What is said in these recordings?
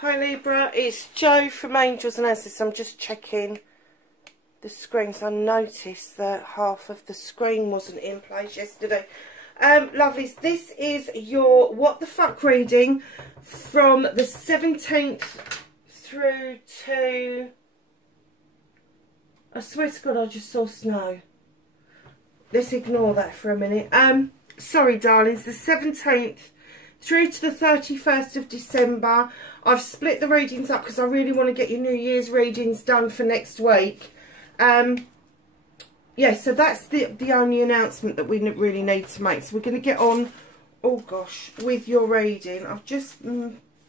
Hi Libra, it's Jo from Angels and Answers. I'm just checking the screens. I noticed that half of the screen wasn't in place yesterday. Lovelies, this is your What the Fuck reading from the 17th through to... I swear to God, I just saw snow. Let's ignore that for a minute. Sorry darlings, the 17th through to the 31st of December. I've split the readings up because I really want to get your New Year's readings done for next week. Yeah, so that's the only announcement that we really need to make. So we're going to get on, oh gosh, with your reading. I've just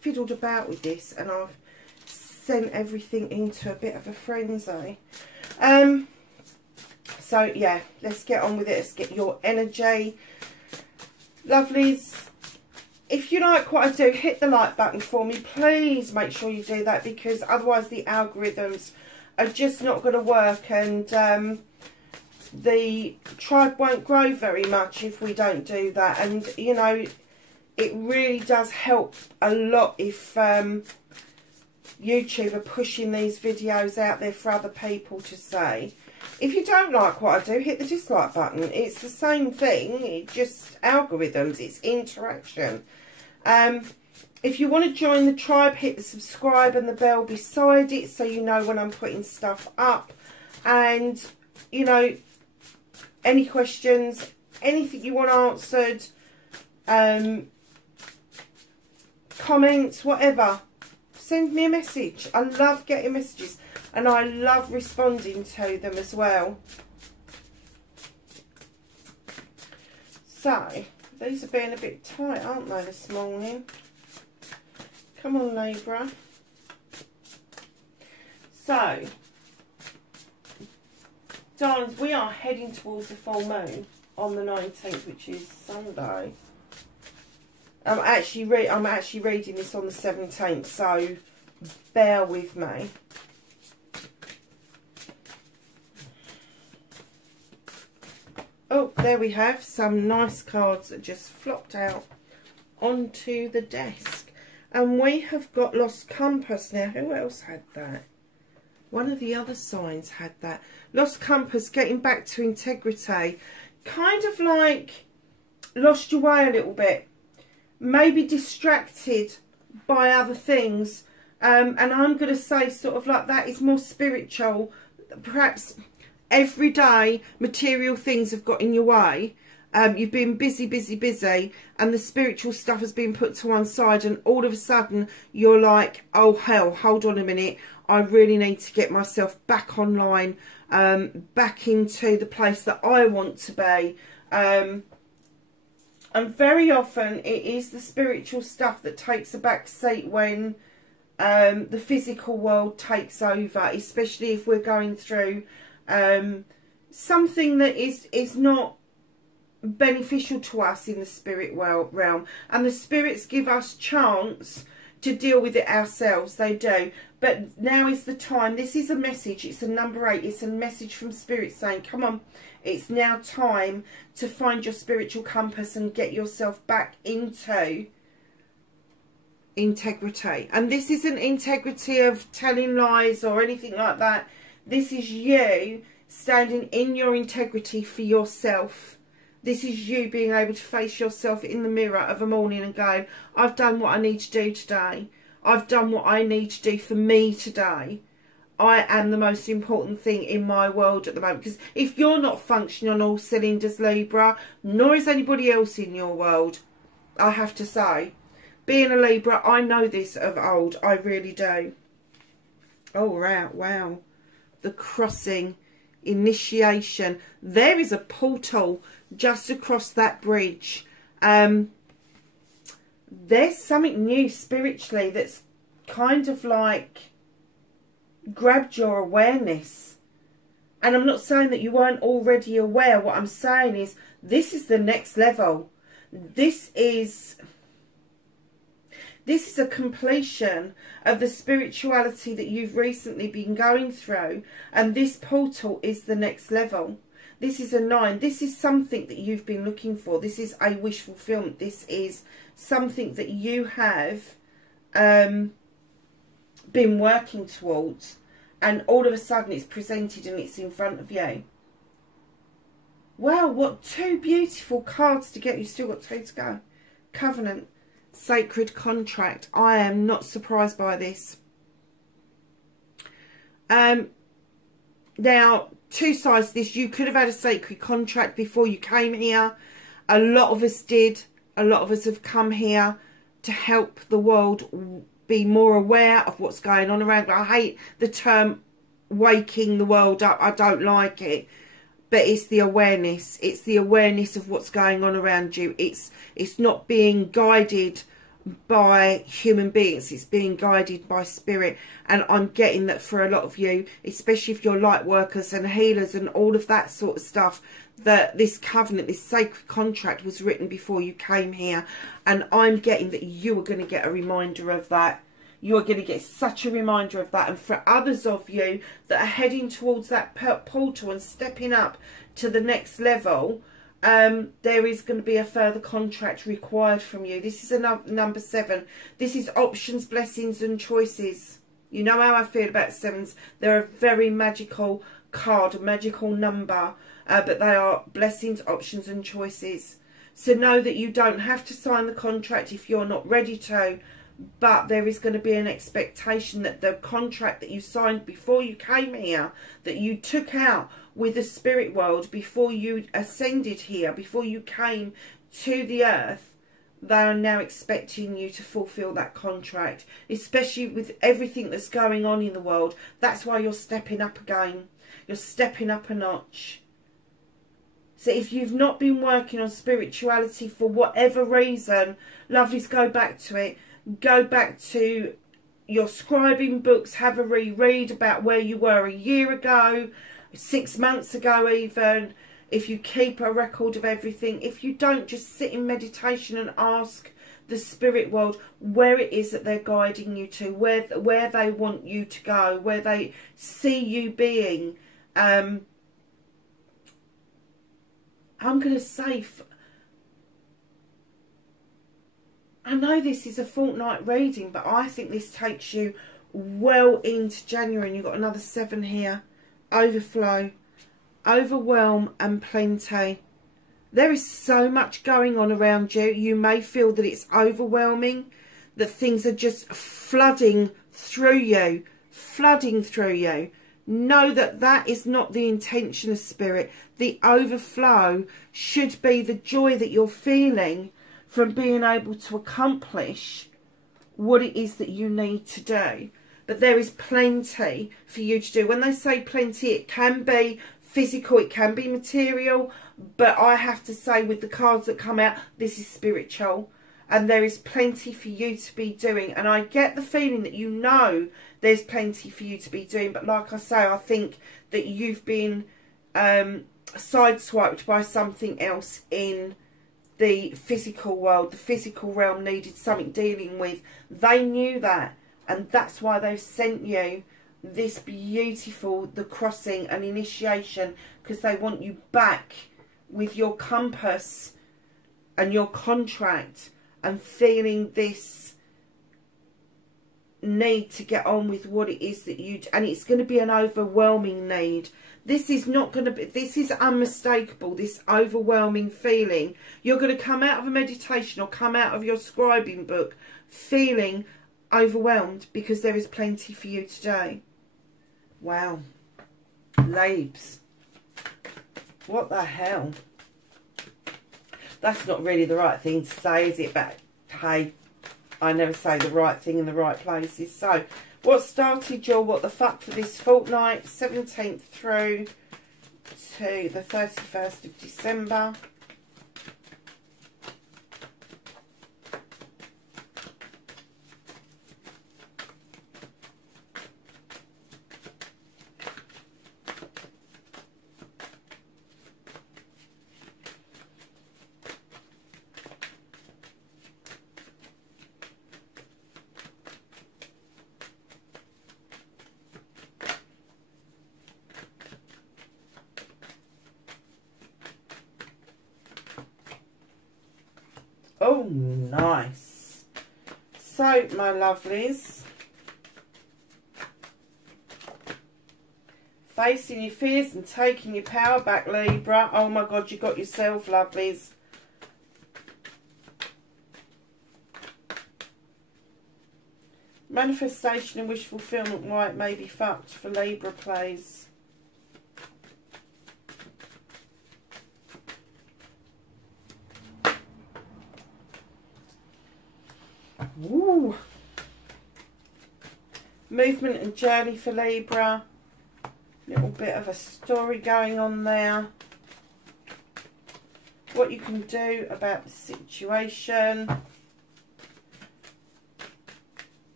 fiddled about with this and I've sent everything into a bit of a frenzy. So yeah, let's get on with it. Let's get your energy. Lovelies, if you like what I do, hit the like button for me. Please make sure you do that, because otherwise the algorithms are just not going to work, and the tribe won't grow very much if we don't do that. And you know, it really does help a lot if YouTube are pushing these videos out there for other people to see. If you don't like what I do, hit the dislike button. It's the same thing. It's just algorithms. It's interaction. If you want to join the tribe, hit the subscribe and the bell beside it so you know when I'm putting stuff up. And, you know, any questions, anything you want answered, comments, whatever, send me a message. I love getting messages. And I love responding to them as well. So, these are being a bit tight, aren't they, this morning? Come on, Libra. So, darlings, we are heading towards the full moon on the 19th, which is Sunday. I'm actually reading this on the 17th, so bear with me. Oh, there we have some nice cards that just flopped out onto the desk. And we have got Lost Compass. Now, who else had that? One of the other signs had that. Lost Compass, getting back to integrity. Kind of like lost your way a little bit. Maybe distracted by other things. And I'm going to say sort of like that is more spiritual. Perhaps... everyday material things have got in your way. You've been busy, and the spiritual stuff has been put to one side, and all of a sudden you're like, oh hell, hold on a minute, I really need to get myself back online, back into the place that I want to be. And very often it is the spiritual stuff that takes a back seat when the physical world takes over, especially if we're going through something that is not beneficial to us in the spirit realm. And the spirits give us chance to deal with it ourselves. They do. But now is the time. This is a message. It's a number 8. It's a message from spirit saying, come on, it's now time to find your spiritual compass and get yourself back into integrity. And this isn't integrity of telling lies or anything like that. This is you standing in your integrity for yourself. This is you being able to face yourself in the mirror of a morning and going, I've done what I need to do today. I've done what I need to do for me today. I am the most important thing in my world at the moment. Because if you're not functioning on all cylinders, Libra, nor is anybody else in your world, I have to say. Being a Libra, I know this of old. I really do. Oh, wow. The crossing, initiation. There is a portal just across that bridge. There's something new spiritually that's kind of like grabbed your awareness. And I'm not saying that you weren't already aware. What I'm saying is this is the next level. This is a completion of the spirituality that you've recently been going through. And this portal is the next level. This is a 9. This is something that you've been looking for. This is a wish fulfillment. This is something that you have been working towards, and all of a sudden it's presented and it's in front of you. Wow, what two beautiful cards to get. You've still got two to go. Covenant, sacred contract. I am not surprised by this. Now, two sides to this. You could have had a sacred contract before you came here. A lot of us did. A lot of us have come here to help the world be more aware of what's going on around. I hate the term waking the world up. I don't like it. But it's the awareness. It's the awareness of what's going on around you. It's not being guided by human beings. It's being guided by spirit. And I'm getting that for a lot of you, especially if you're light workers and healers and all of that sort of stuff, that this covenant, this sacred contract was written before you came here. And I'm getting that you are going to get a reminder of that. You are going to get such a reminder of that. And for others of you that are heading towards that portal and stepping up to the next level, there is going to be a further contract required from you. This is number 7. This is options, blessings and choices. You know how I feel about 7s. They're a very magical card, a magical number, but they are blessings, options and choices. So know that you don't have to sign the contract if you're not ready to. But there is going to be an expectation that the contract that you signed before you came here, that you took out with the spirit world before you ascended here, before you came to the earth, they are now expecting you to fulfill that contract, especially with everything that's going on in the world. That's why you're stepping up again. You're stepping up a notch. So if you've not been working on spirituality for whatever reason, lovelies, go back to it. Go back to your scribing books, have a reread about where you were a year ago, 6 months ago even. If you keep a record of everything, if you don't, just sit in meditation and ask the spirit world where it is that they're guiding you to, where they want you to go, where they see you being. I'm going to say, I know this is a fortnight reading, but I think this takes you well into January. And you've got another 7 here. Overflow, overwhelm and plenty. There is so much going on around you. You may feel that it's overwhelming, that things are just flooding through you. Flooding through you. Know that that is not the intention of spirit. The overflow should be the joy that you're feeling from being able to accomplish what it is that you need to do. But there is plenty for you to do. When they say plenty, it can be physical, it can be material, but I have to say with the cards that come out, this is spiritual. And there is plenty for you to be doing. And I get the feeling that you know there's plenty for you to be doing. But like I say, I think that you've been sideswiped by something else in the physical world. The physical realm needed something dealing with. They knew that, and that's why they've sent you this beautiful, the crossing and initiation, because they want you back with your compass and your contract and feeling this need to get on with what it is that you, and it's going to be an overwhelming need. This is not going to be, this is unmistakable, this overwhelming feeling. You're going to come out of a meditation or come out of your scribing book feeling overwhelmed because there is plenty for you today. Wow. Labes. What the hell? That's not really the right thing to say, is it? But hey, I never say the right thing in the right places. So, what started your what the fuck for this fortnight, 17th through to the 31st of December. Oh, nice. So, my lovelies, Facing your fears and taking your power back, Libra. Oh my God, you got yourself, lovelies. Manifestation and wish fulfillment, why it may be fucked for Libra, please. Woo. Movement and journey for Libra. Little bit of a story going on there. What you can do about the situation.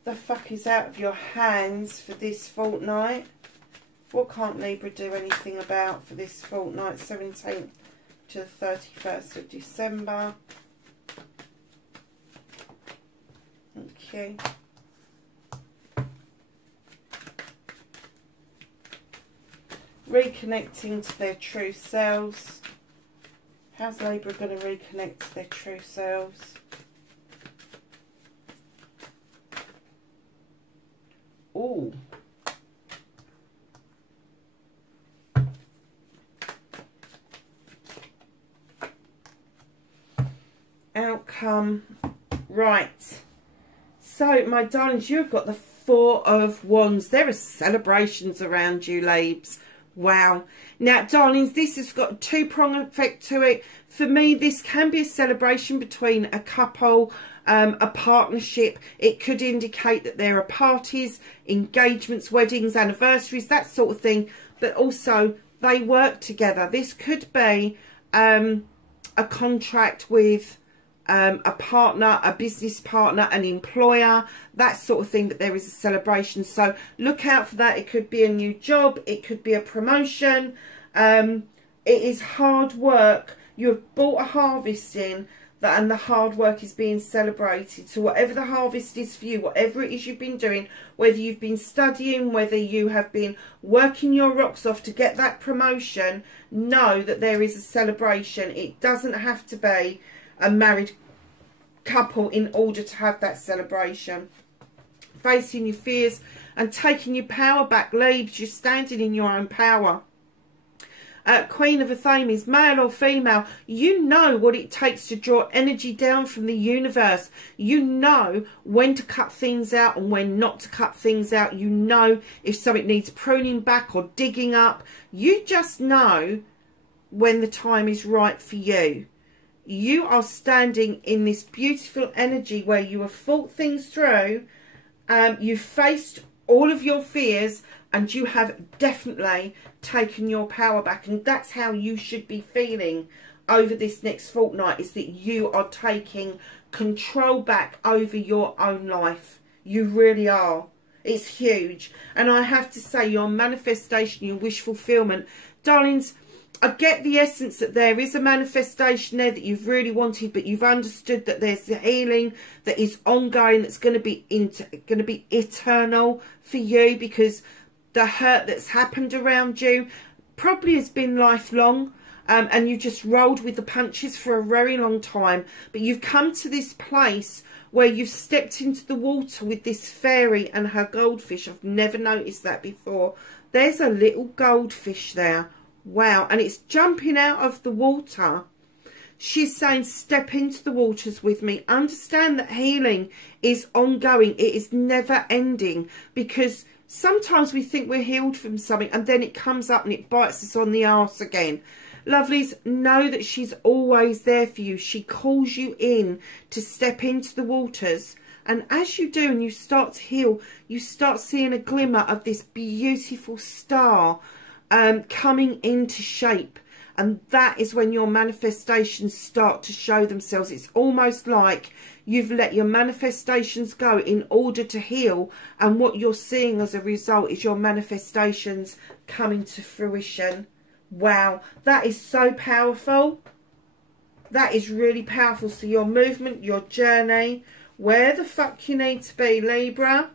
The fuck is out of your hands for this fortnight? What can't Libra do anything about for this fortnight, 17th to the 31st of December? Okay. Reconnecting to their true selves. How's Libra going to reconnect to their true selves? Ooh. Outcome. Right. So, my darlings, you've got the Four of Wands. There are celebrations around you, Labes. Wow. Now, darlings, this has got a two-prong effect to it. For me, this can be a celebration between a couple, a partnership. It could indicate that there are parties, engagements, weddings, anniversaries, that sort of thing. But also, they work together. This could be a contract with a partner, a business partner, an employer, that sort of thing, that there is a celebration. So look out for that. It could be a new job, it could be a promotion. It is hard work. You have brought a harvest in, and the hard work is being celebrated. So whatever the harvest is for you, whatever it is you've been doing, whether you've been studying, whether you have been working your rocks off to get that promotion, know that there is a celebration. It doesn't have to be a married couple in order to have that celebration. Facing your fears and taking your power back, Libs. You're standing in your own power. Queen of Athames, male or female, you know what it takes to draw energy down from the universe. You know when to cut things out and when not to cut things out. You know if something needs pruning back or digging up. You just know when the time is right for you. You are standing in this beautiful energy where you have thought things through. You've faced all of your fears and you have definitely taken your power back. And that's how you should be feeling over this next fortnight, is that you are taking control back over your own life. You really are. It's huge. And I have to say, your manifestation, your wish fulfillment, darlings, I get the essence that there is a manifestation there that you've really wanted, but you've understood that there's the healing that is ongoing, that's going to be eternal for you, because the hurt that's happened around you probably has been lifelong, and you just rolled with the punches for a very long time. But you've come to this place where you've stepped into the water with this fairy and her goldfish. I've never noticed that before. There's a little goldfish there. Wow. And it's jumping out of the water. She's saying, step into the waters with me. Understand that healing is ongoing. It is never ending, because sometimes we think we're healed from something and then it comes up and it bites us on the arse again. Lovelies, know that she's always there for you. She calls you in to step into the waters. And as you do and you start to heal, you start seeing a glimmer of this beautiful star coming into shape. And that is when your manifestations start to show themselves. It's almost like you've let your manifestations go in order to heal. And what you're seeing as a result is your manifestations coming to fruition. Wow, that is so powerful. That is really powerful. So your movement, your journey, where the fuck you need to be, Libra.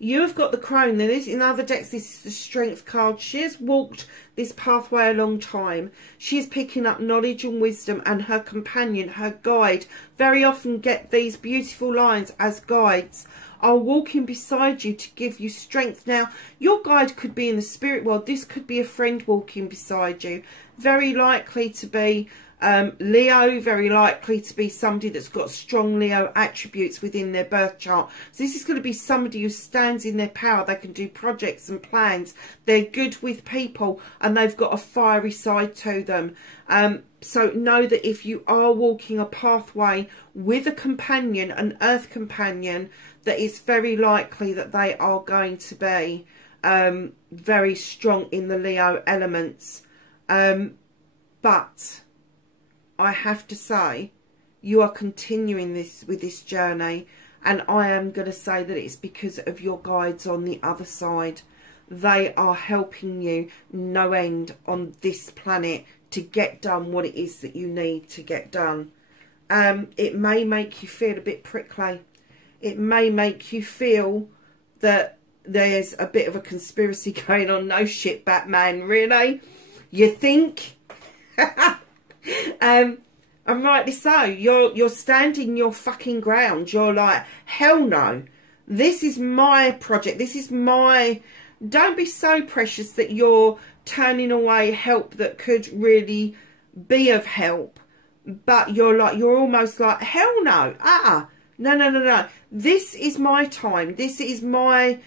You have got the Crone. Now, this, in other decks, this is the Strength card. She has walked this pathway a long time. She is picking up knowledge and wisdom, and her companion, her guide, very often get these beautiful lines as guides, are walking beside you to give you strength. Now, your guide could be in the spirit world. This could be a friend walking beside you. Very likely to be Leo, very likely to be somebody that's got strong Leo attributes within their birth chart. So this is going to be somebody who stands in their power. They can do projects and plans. They're good with people, and they've got a fiery side to them. So know that if you are walking a pathway with a companion, an earth companion, that it's very likely that they are going to be very strong in the Leo elements. But I have to say, you are continuing this with this journey, and I am going to say that it's because of your guides on the other side. They are helping you no end on this planet to get done what it is that you need to get done. It may make you feel a bit prickly. It may make you feel that there's a bit of a conspiracy going on. No shit, Batman, really? You think? And rightly so. You're standing your fucking ground. You're like, hell no. This is my project. This is my... Don't be so precious that you're turning away help that could really be of help. But you're almost like, hell no. No. This is my time. This is my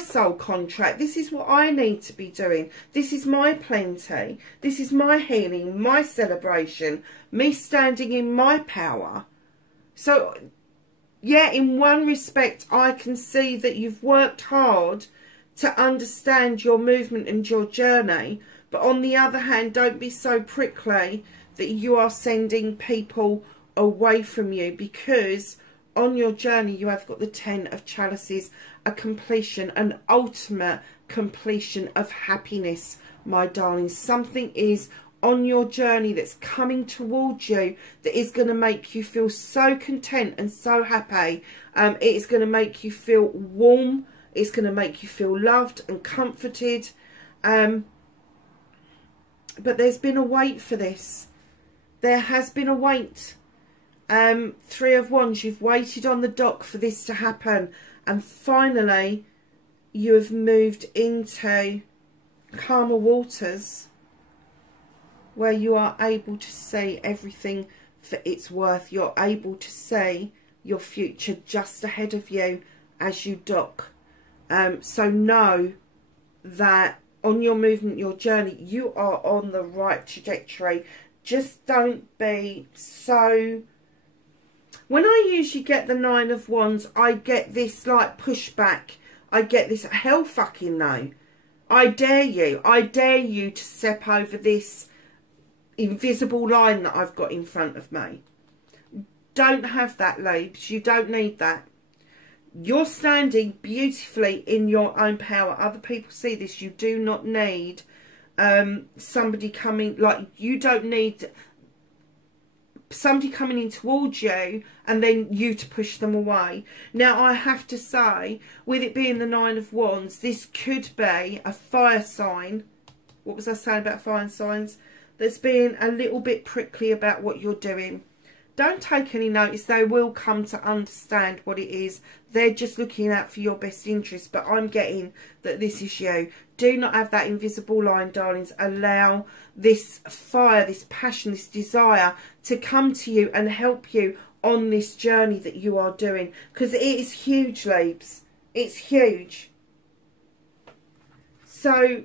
soul contract. This is what I need to be doing. This is my plenty. This is my healing, my celebration, me standing in my power. So, yeah, in one respect, I can see that you've worked hard to understand your movement and your journey. But on the other hand, don't be so prickly that you are sending people away from you, because on your journey you have got the 10 of Chalices, a completion, an ultimate completion of happiness, my darling. Something is on your journey that's coming towards you that is going to make you feel so content and so happy. It is going to make you feel warm. It's going to make you feel loved and comforted. But there's been a wait for this. There has been a wait. 3 of Wands, you've waited on the dock for this to happen, and finally you have moved into calmer waters where you are able to see everything for its worth. You're able to see your future just ahead of you as you dock. So know that on your movement, your journey, you are on the right trajectory. Just don't be so... When I usually get the 9 of Wands, I get this like pushback. I get this, hell fucking no. I dare you. I dare you to step over this invisible line that I've got in front of me. Don't have that, Libs. You don't need that. You're standing beautifully in your own power. Other people see this. You do not need somebody coming, like, you don't need somebody coming in towards you and then you to push them away. Now, I have to say, with it being the 9 of Wands, this could be a fire sign. What was I saying about fire signs? That's being a little bit prickly about what you're doing. Don't take any notice. They will come to understand what it is. They're just looking out for your best interest. But I'm getting that this is you. Do not have that invisible line, darlings. Allow this fire, this passion, this desire to come to you and help you on this journey that you are doing. Because it is huge, Libs. It's huge. So,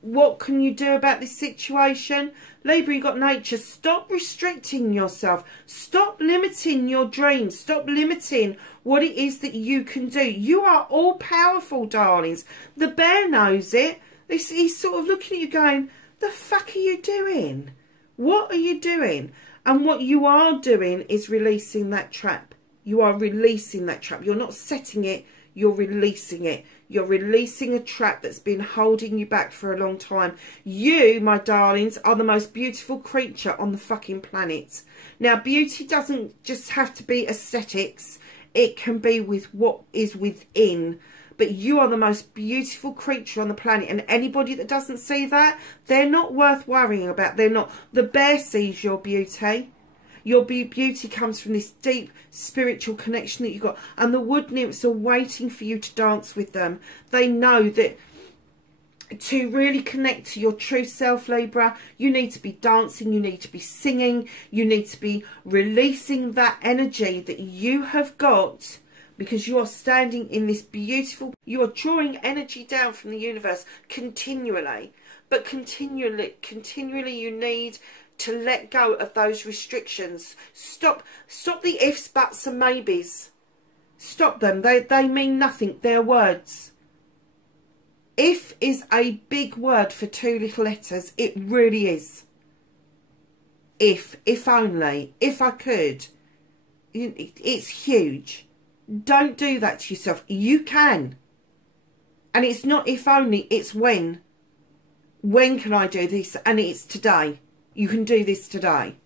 what can you do about this situation? Libra, you've got nature. Stop restricting yourself. Stop limiting your dreams. Stop limiting what it is that you can do. You are all powerful, darlings. The bear knows it. He's sort of looking at you going, the fuck are you doing? What are you doing? And what you are doing is releasing that trap. You are releasing that trap. You're not setting it. You're releasing it. You're releasing a trap that's been holding you back for a long time. You, my darlings, are the most beautiful creature on the fucking planet. Now, beauty doesn't just have to be aesthetics. It can be with what is within. But you are the most beautiful creature on the planet. And anybody that doesn't see that, they're not worth worrying about. They're not. The bear sees your beauty. Your beauty comes from this deep spiritual connection that you've got. And the wood nymphs are waiting for you to dance with them. They know that to really connect to your true self, Libra, you need to be dancing, you need to be singing, you need to be releasing that energy that you have got, because you are standing in this beautiful, you are drawing energy down from the universe continually, but continually you need to let go of those restrictions. Stop the ifs, buts and maybes. Stop them. They mean nothing. They're words. If is a big word for 2 little letters. It really is. If only, if I could. It's huge. Don't do that to yourself. You can. And it's not if only, it's when. When can I do this? And it's today. You can do this today.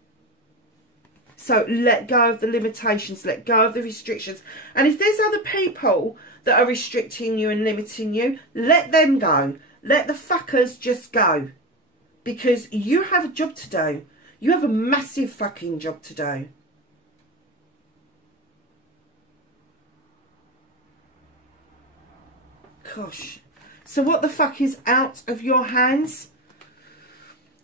So let go of the limitations, let go of the restrictions. And if there's other people that are restricting you and limiting you, let them go. Let the fuckers just go. Because you have a job to do. You have a massive fucking job to do. Gosh. So what the fuck is out of your hands?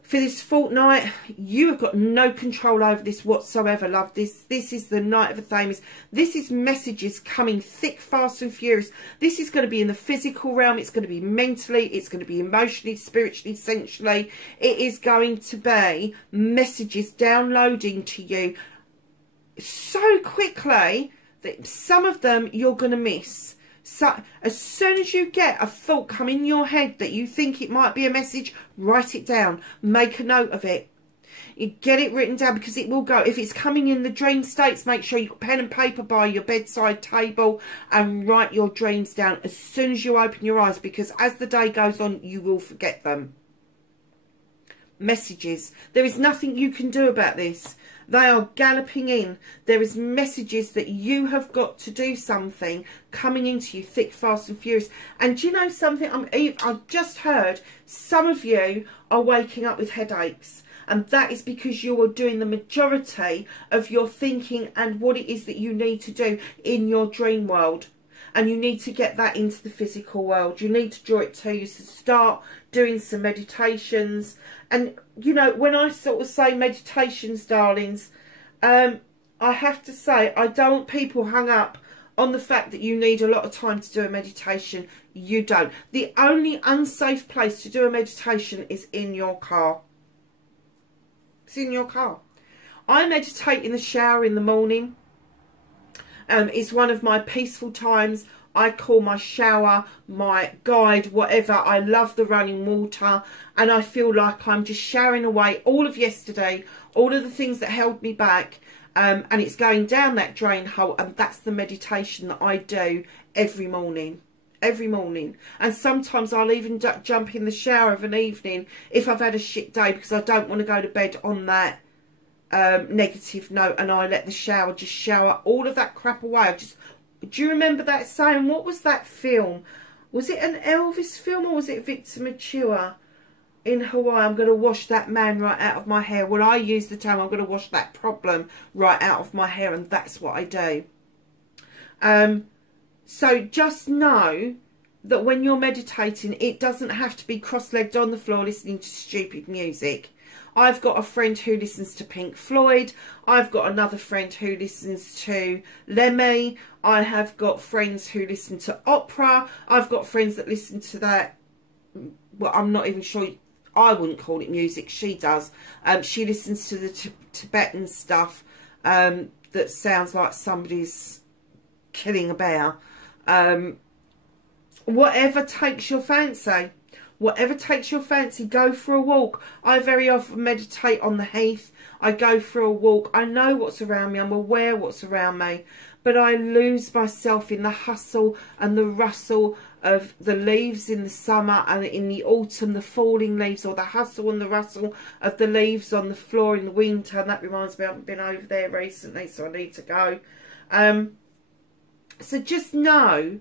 For this fortnight, you have got no control over this whatsoever, love. This is the Knight of the Thames. This is messages coming thick, fast and furious. This is going to be in the physical realm. It's going to be mentally. It's going to be emotionally, spiritually, sensually. It is going to be messages downloading to you so quickly that some of them you're going to miss. So as soon as you get a thought come in your head that you think it might be a message, write it down. Make a note of it. You get it written down, because it will go. If it's coming in the dream states, make sure you've got pen and paper by your bedside table and write your dreams down as soon as you open your eyes, because as the day goes on, you will forget them. Messages. There is nothing you can do about this. They are galloping in. There is messages that you have got to do something coming into you thick, fast and furious. And do you know something? I've just heard some of you are waking up with headaches. And that is because you are doing the majority of your thinking and what it is that you need to do in your dream world. And you need to get that into the physical world. You need to draw it to you. So start doing some meditations. And, you know, when I sort of say meditations, darlings, I have to say, I don't want people hung up on the fact that you need a lot of time to do a meditation. You don't. The only unsafe place to do a meditation is in your car. It's in your car. I meditate in the shower in the morning. It's one of my peaceful times. I call my shower my guide, whatever. I love the running water, and I feel like I'm just showering away all of yesterday, all of the things that held me back, and it's going down that drain hole. And that's the meditation that I do every morning. Every morning. And sometimes I'll even jump in the shower of an evening if I've had a shit day, because I don't want to go to bed on that negative note, and I let the shower just shower all of that crap away. Do you remember that saying? What was that film? Was it an Elvis film, or was it Victor Mature in Hawaii? I'm going to wash that man right out of my hair. Well, I use the term I'm going to wash that problem right out of my hair, and that's what I do. So just know that when you're meditating, it doesn't have to be cross-legged on the floor listening to stupid music. I've got a friend who listens to Pink Floyd. I've got another friend who listens to Lemmy. I have got friends who listen to opera. I've got friends that listen to that. Well, I'm not even sure. I wouldn't call it music. She does. She listens to the Tibetan stuff that sounds like somebody's killing a bear. Whatever takes your fancy. Whatever takes your fancy, go for a walk. I very often meditate on the heath. I go for a walk. I know what's around me. I'm aware what's around me. But I lose myself in the hustle and the rustle of the leaves in the summer, and in the autumn, the falling leaves, or the hustle and the rustle of the leaves on the floor in the winter. And that reminds me, I haven't been over there recently, so I need to go. So just know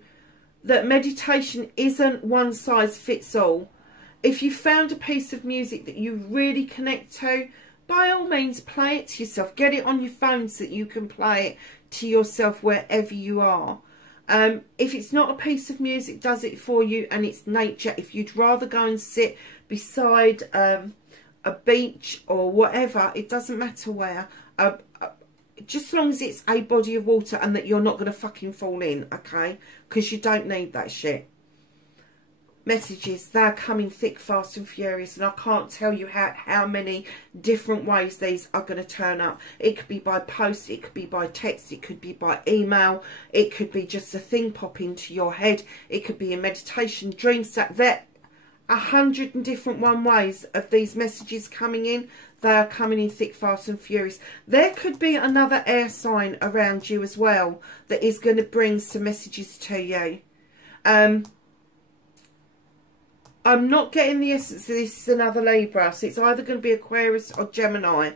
that meditation isn't one size fits all. If you found a piece of music that you really connect to, by all means play it to yourself. Get it on your phone so that you can play it to yourself wherever you are. If it's not a piece of music does it for you and it's nature, if you'd rather go and sit beside a beach or whatever, it doesn't matter where, just as long as it's a body of water and that you're not going to fucking fall in, okay? Because you don't need that shit. Messages, they're coming thick, fast and furious, and I can't tell you how many different ways these are going to turn up. It could be by post, it could be by text, it could be by email, it could be just a thing pop into your head, it could be a meditation, dream stat. There are 100 different ways of these messages coming in. They are coming in thick, fast and furious. There could be another air sign around you as well that is going to bring some messages to you. I'm not getting the essence of this is another Libra, so it's either going to be Aquarius or Gemini.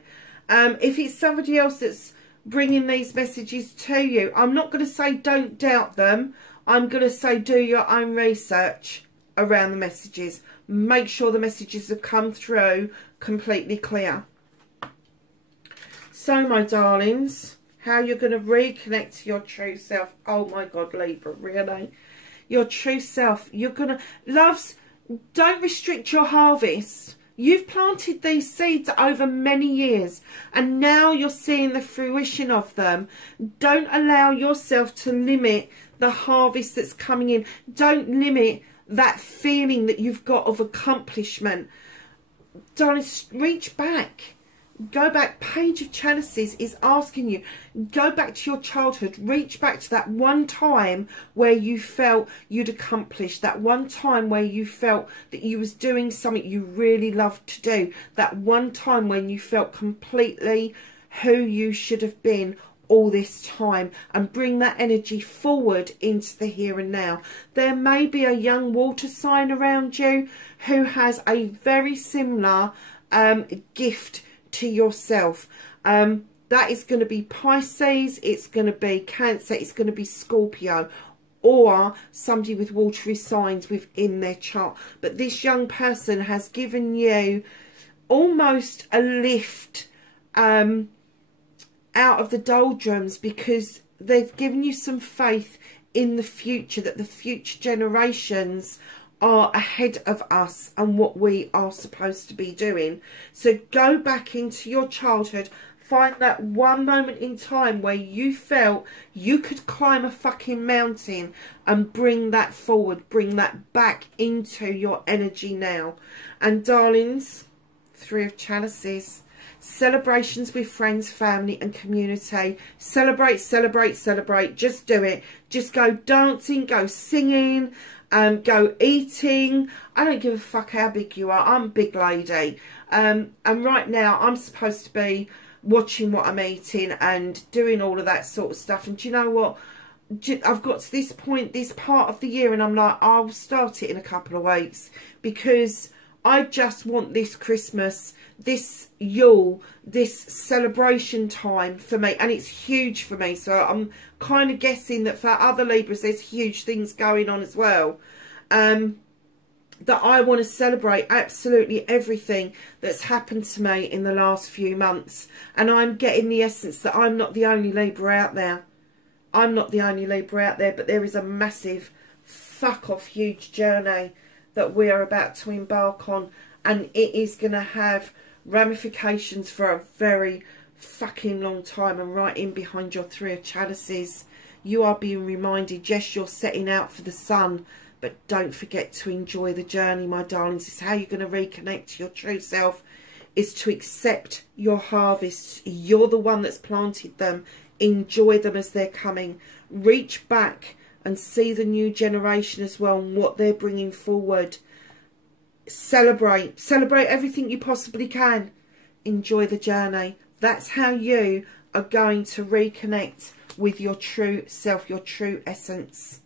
If it's somebody else that's bringing these messages to you, I'm not going to say don't doubt them. I'm going to say do your own research around the messages. Make sure the messages have come through completely clear. So, my darlings, how you're going to reconnect to your true self. Oh, my God, Libra, really? Your true self. You're going to... Loves... Don't restrict your harvest. You've planted these seeds over many years and now you're seeing the fruition of them. Don't allow yourself to limit the harvest that's coming in. Don't limit that feeling that you've got of accomplishment. Darling, reach back. Go back. Page of Chalices is asking you, go back to your childhood. Reach back to that one time where you felt you'd accomplished. That one time where you felt that you was doing something you really loved to do. That one time when you felt completely who you should have been all this time, and bring that energy forward into the here and now. There may be a young water sign around you who has a very similar gift to yourself. That is going to be Pisces, it's going to be Cancer, it's going to be Scorpio, or somebody with watery signs within their chart. But this young person has given you almost a lift out of the doldrums, because they've given you some faith in the future, that the future generations are ahead of us and what we are supposed to be doing. So go back into your childhood, find that one moment in time where you felt you could climb a fucking mountain, and bring that forward, bring that back into your energy now. And darlings, Three of Chalices, celebrations with friends, family and community. Celebrate, celebrate, celebrate. Just do it. Just go dancing, go singing, go eating. I don't give a fuck how big you are. I'm a big lady. And right now I'm supposed to be watching what I'm eating and doing all of that sort of stuff. And do you know what? I've got to this point, this part of the year, and I'm like, I'll start it in a couple of weeks, because I just want this Christmas, this Yule, this celebration time for me, and it's huge for me. So I'm kind of guessing that for other Libras there's huge things going on as well. That I want to celebrate absolutely everything that's happened to me in the last few months. And I'm getting the essence that I'm not the only Libra out there. I'm not the only Libra out there, but there is a massive fuck off huge journey that we are about to embark on, and it is going to have ramifications for a very fucking long time. And right in behind your Three of Chalices, you are being reminded, yes, you're setting out for the sun, but don't forget to enjoy the journey, my darlings. It's how you're going to reconnect to your true self, is to accept your harvests. You're the one that's planted them. Enjoy them as they're coming. Reach back and see the new generation as well, and what they're bringing forward. Celebrate. Celebrate everything you possibly can. Enjoy the journey. That's how you are going to reconnect with your true self, your true essence.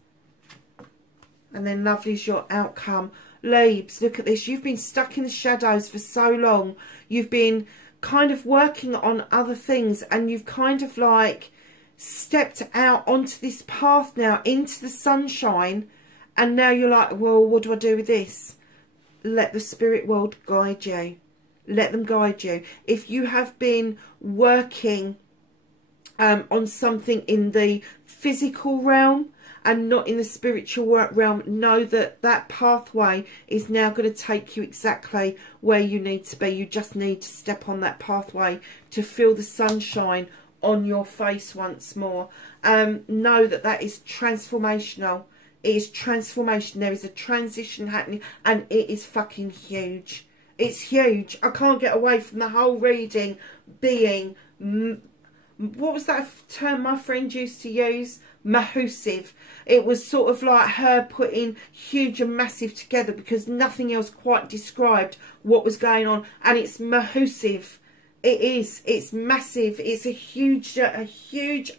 And then lovely is your outcome. Libs, look at this. You've been stuck in the shadows for so long. You've been kind of working on other things, and you've kind of like stepped out onto this path now, into the sunshine, and now you're like, well, what do I do with this? Let the spirit world guide you. Let them guide you. If you have been working on something in the physical realm and not in the spiritual realm, know that that pathway is now going to take you exactly where you need to be. You just need to step on that pathway to feel the sunshine on your face once more. Know that that is transformational. It is transformation. There is a transition happening, and it is fucking huge. It's huge. I can't get away from the whole reading being, what was that term my friend used to use? Mahussive. It was sort of like her putting huge and massive together, because nothing else quite described what was going on. And it's Mahussive. It is. It's massive. It's a huge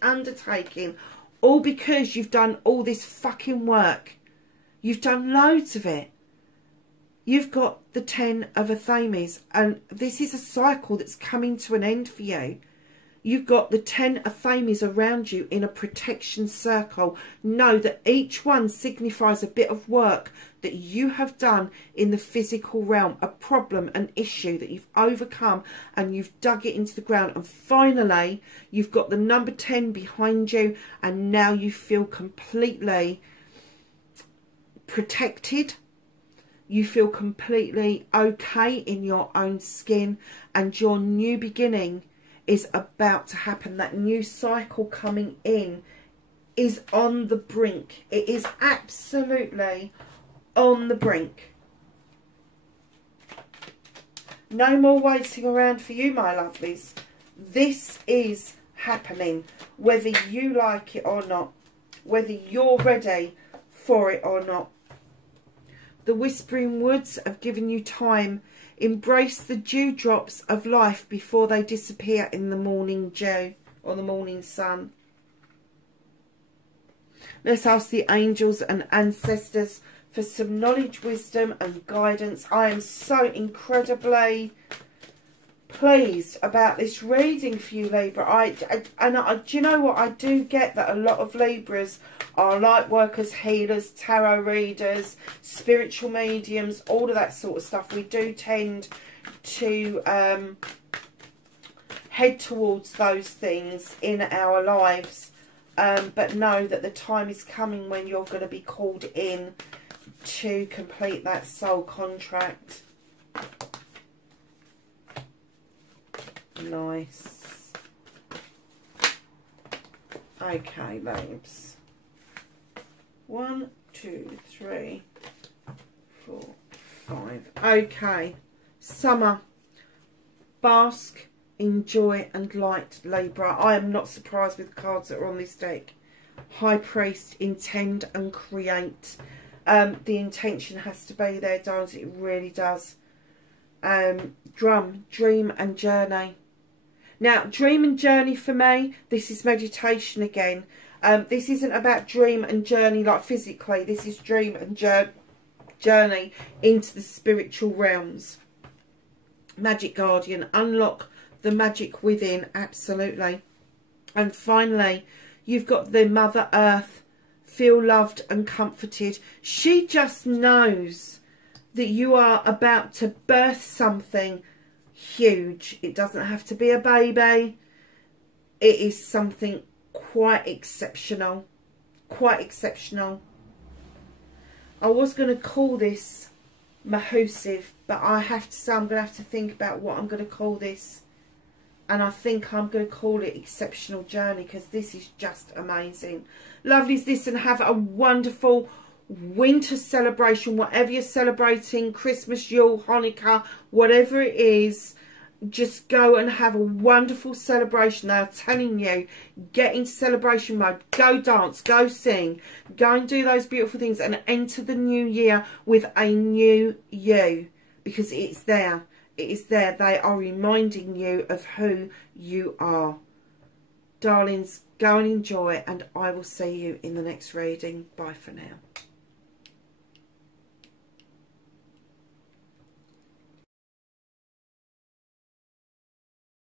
undertaking. All because you've done all this fucking work. You've done loads of it. You've got the 10 of Athames, and this is a cycle that's coming to an end for you. You've got the 10 Athames around you in a protection circle. Know that each one signifies a bit of work that you have done in the physical realm, a problem, an issue that you've overcome, and you've dug it into the ground. And finally, you've got the number 10 behind you, and now you feel completely protected. You feel completely okay in your own skin, and your new beginning is about to happen. That new cycle coming in is on the brink. It is absolutely on the brink. No more waiting around for you, my lovelies. This is happening, whether you like it or not, whether you're ready for it or not. The whispering woods have given you time. Embrace the dewdrops of life before they disappear in the morning dew or the morning sun. Let's ask the angels and ancestors for some knowledge, wisdom and guidance. I am so incredibly pleased about this reading for you, Libra. Do you know what? I do get that a lot of Libras are light workers, healers, tarot readers, spiritual mediums, all of that sort of stuff. We do tend to head towards those things in our lives, but know that the time is coming when you're going to be called in to complete that soul contract. Nice. Okay, babes. 1, 2, 3, 4, 5. Okay. Summer. Bask in joy and light, Libra. I am not surprised with the cards that are on this deck. High Priest, intend and create. The intention has to be there, darlings. It really does. Drum, dream and journey. Now, dream and journey for me, this is meditation again. This isn't about dream and journey like physically. This is dream and journey into the spiritual realms. Magic Guardian, unlock the magic within, absolutely. And finally, you've got the Mother Earth, feel loved and comforted. She just knows that you are about to birth something huge. It doesn't have to be a baby. It is something quite exceptional. Quite exceptional. I was going to call this Mahussive, but I have to say I'm going to have to think about what I'm going to call this. And I think I'm going to call it Exceptional Journey, because this is just amazing. Lovelies, listen, have a wonderful winter celebration, whatever you're celebrating, Christmas, Yule, Hanukkah, whatever it is. Just go and have a wonderful celebration. They are telling you, get into celebration mode. Go dance, go sing, go and do those beautiful things, and enter the new year with a new you, because it's there. It is there. They are reminding you of who you are. Darlings, go and enjoy, and I will see you in the next reading. Bye for now.